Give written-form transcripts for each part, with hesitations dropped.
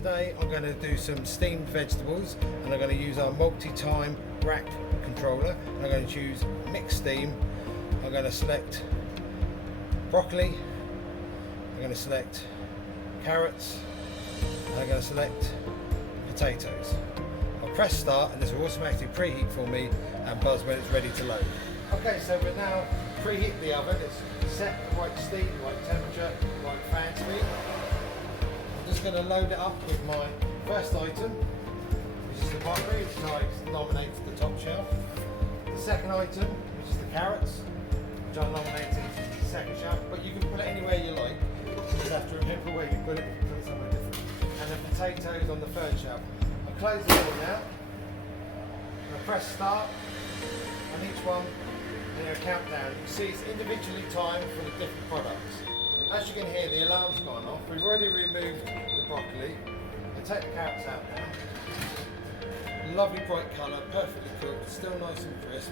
Today I'm going to do some steamed vegetables, and I'm going to use our MultiTime rack controller. I'm going to choose mixed steam. I'm going to select broccoli, I'm going to select carrots, and I'm going to select potatoes. I'll press start and this will automatically preheat for me and buzz when it's ready to load. Okay, so we're now preheat the oven. It's set the right steam, the right temperature, the right fan speed. I'm just going to load it up with my first item, which is the broccoli, which I nominated the top shelf. The second item, which is the carrots, which I nominated the second shelf, but you can put it anywhere you like. You just have to remember where you put it somewhere different. And the potatoes on the third shelf. I'll close the door now. I'll press start on each one and a countdown. You can see it's individually timed for the different products. As you can hear, the alarm's gone off. We've already removed the broccoli. I'll take the carrots out now. Lovely bright colour, perfectly cooked, still nice and crisp.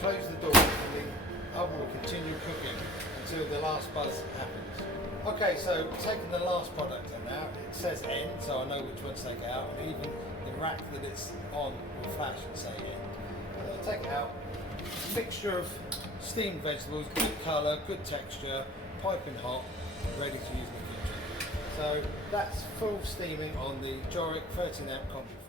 Close the door and the oven will continue cooking until the last buzz happens. Okay, so taking the last product in now, it says end, so I know which one to take out, and even the rack that it's on will flash and say end. I'll take it out. Mixture of steamed vegetables, good colour, good texture, piping hot, ready to use in the kitchen. So that's full steaming on the Giorik 13 amp Combi.